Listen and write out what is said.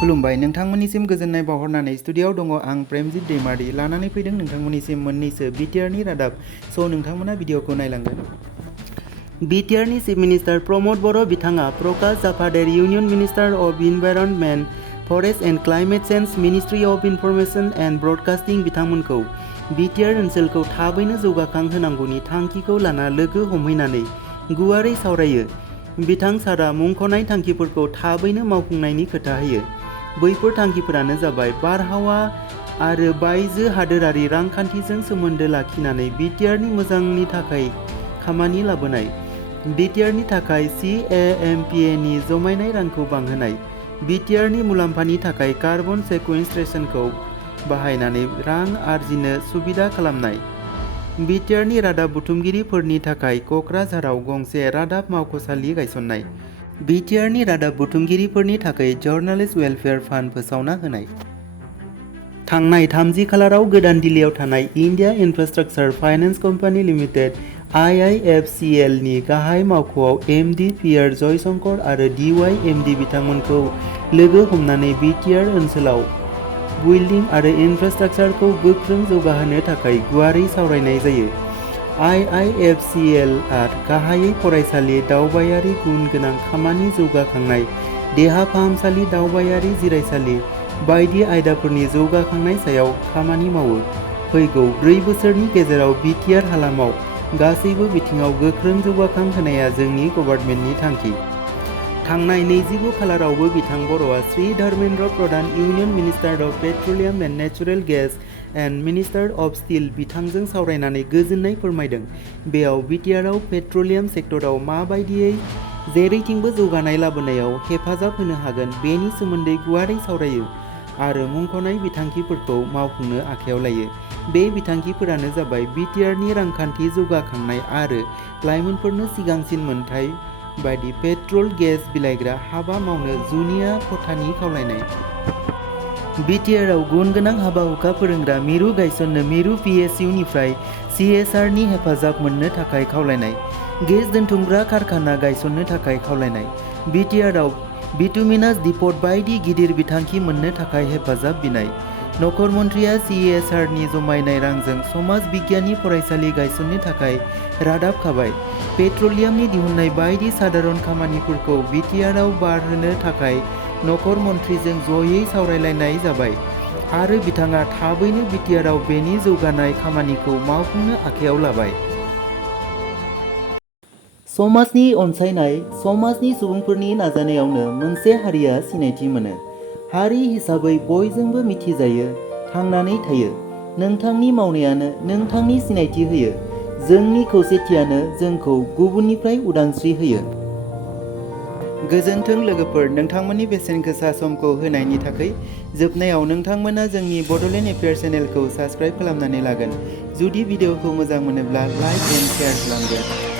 खुलुमबाय नोंथांमोननिसिम गोजोननाय बावहरनानै स्टुडियोआव दङ आं प्रेमजित दैमारि लानानै फैदों नोंथांमोननिसिम मोननैसो बिटिआरनि रादाब स' नोंथांमोना भिडिअखौ नायलांगोन। बिटिआरनि चिफ मिनिस्टार प्रमद बर' बिथाङा Prakash Javadekar union minister of environment forest and climate change ministry of information and broadcasting बिथांमोनखौ बिटिआर ओनसोलखौ थाबैनो जौगाखां होनांगौनि थांखिखौ लाना लोगो हमहैनानै गुवारै सावरायो। बिथां सारा मुंख'नाय थांखिफोरखौ थाबैनो मावफुंनायनि खोथा होयो। बैफोर थांखिफोरानो जाबाय बारहावा आरो बायजो हादोरारि रांखान्थिजों सोमोन्दो लाखिनानै बिटिआरनि मोजांनि थाखाय खामानि लाबोनाय, बिटिआरनि थाखाय CAMPAनि जमायनाय रांखौ बांहोनाय, बिटिआरनि मुलाम्फानि थाखाय कार्बन सेकुवेस्ट्रेशनखौ बाहायनानै रां आरजिनो सुबिदा खालामनाय, बिटिआरनि रादाब बुथुमगिरिफोरनि थाखाय क'क्राझाराव गंसे रादाब मावख'सालि गायसन्नाय, बिटिआरनि रादाब बुथुमगिरिफोरनि थाखाय जर्नालिस्ट वेलफेयार फान्ड फोसावना होनाय। थांनाय 30 खालाराव गोदान दिल्लीयाव थानाय India infrastructure finance company limited IIFCL नि गाहाय मावख'आव MD पियार जयशंकर आरो DY MD बिथांमोनखौ लोगो हमनानै बिटिआर ओनसोलाव बिल्डिं आरो इनफ्रास्ट्राक्चारखौ गोख्रों जौगाहोनो थाखाय गुवारै सावरायनाय जायो। IIFCL आ गाहायै फरायसालि, दावबायारि गुन गोनां खामानि जौगाखांनाय, देहा फाहामसालि, दावबायारि जिरायसालि बायदि आयदाफोरनि जौगाखांनाय सायाव खामानि मावो। फैगौ 4 बोसोरनि गेजेराव बिटिआर हालामाव गासैबो बिथिङाव गोख्रों जौगाखां होनाया जोंनि गभर्नमेन्टनि थांखि। थांनाय 25 खालारावबो बिथां बर'आ Shri Dharmendra Pradhan union minister of petroleum and natural gas and minister of steel बिथांजों सावरायनानै गोजोननाय फोरमायदों। बेयाव बिटिआरआव पेट्रलियाम सेक्टराव माबायदियै जेरैथिंबो जौगानाय लाबोनायाव हेफाजाब होनो हागोन बेनि सोमोन्दै गुवारै सावरायो आरो मुंख'नाय बिथांखिफोरखौ मावफुंनो आखायाव लायो। बे बिथांखिफोरानो जाबाय बिटिआरनि रांखान्थि जौगाखांनाय आरो लाइमोनफोरनो सिगांसिन मोनथाय बायदि पेट्रल गेस बिलाइग्रा हाबा मावनो जुनिया खथानि खावलायनाय, बिटिआरआव गुन गोनां हाबा-हुखा फोरोंग्रा मिरु गायसननो मिरु PSUनिफ्राय CSRनि हेफाजाब मोननो थाखाय खावलायनाय, गेस दोनथुमग्रा कारखाना गायसननो थाखाय खावलायनाय, बिटिआरआव बिटुमिनास दिपट बायदि गिदिर बिथांखि मोननो थाखाय हेफाजाब बिनाय। नखर मन्थ्रिया CSRनि जमायनाय रांजों समाज बिगियाननि फरायसालि गायसननो थाखाय रादाब खाबाय। पेट्रलियामनि दिहुननाय बायदि साधारन खामानिफोरखौ बिटिआरआव बारहोनो थाखाय नखर मन्थ्रिजों जयै सावरायलायनाय जाबाय आरो बिथाङा थाबैनो बिटिआरआव बेनि जौगानाय खामानिखौ मावफुंनो आखायाव लाबाय। समाजनि अनसायनाय, समाजनि सुबुंफोरनि नाजानायावनो मोनसे हारिया सिनायथि मोनो। हारि हिसाबै बयजोंबो मिथिजायो, थांनानै थायो। नोंथांनि मावनायानो नोंथांनि सिनायथि होयो। जोंनि खौसेथियानो जोंखौ गुबुननिफ्राय उदांस्रि होयो। गोजोन्थों लोगोफोर, नोंथांमोननि बेसेन गोसा समखौ होनायनि थाखाय। जोबनायाव नोंथांमोना जोंनि बड'लेण्ड एफेयार चेनेलखौ साबस्क्राइब खालामनानै लागोन। जुदि भिडिअखौ मोजां मोनोब्ला लाइक एन्ड शेयार खालामगोन।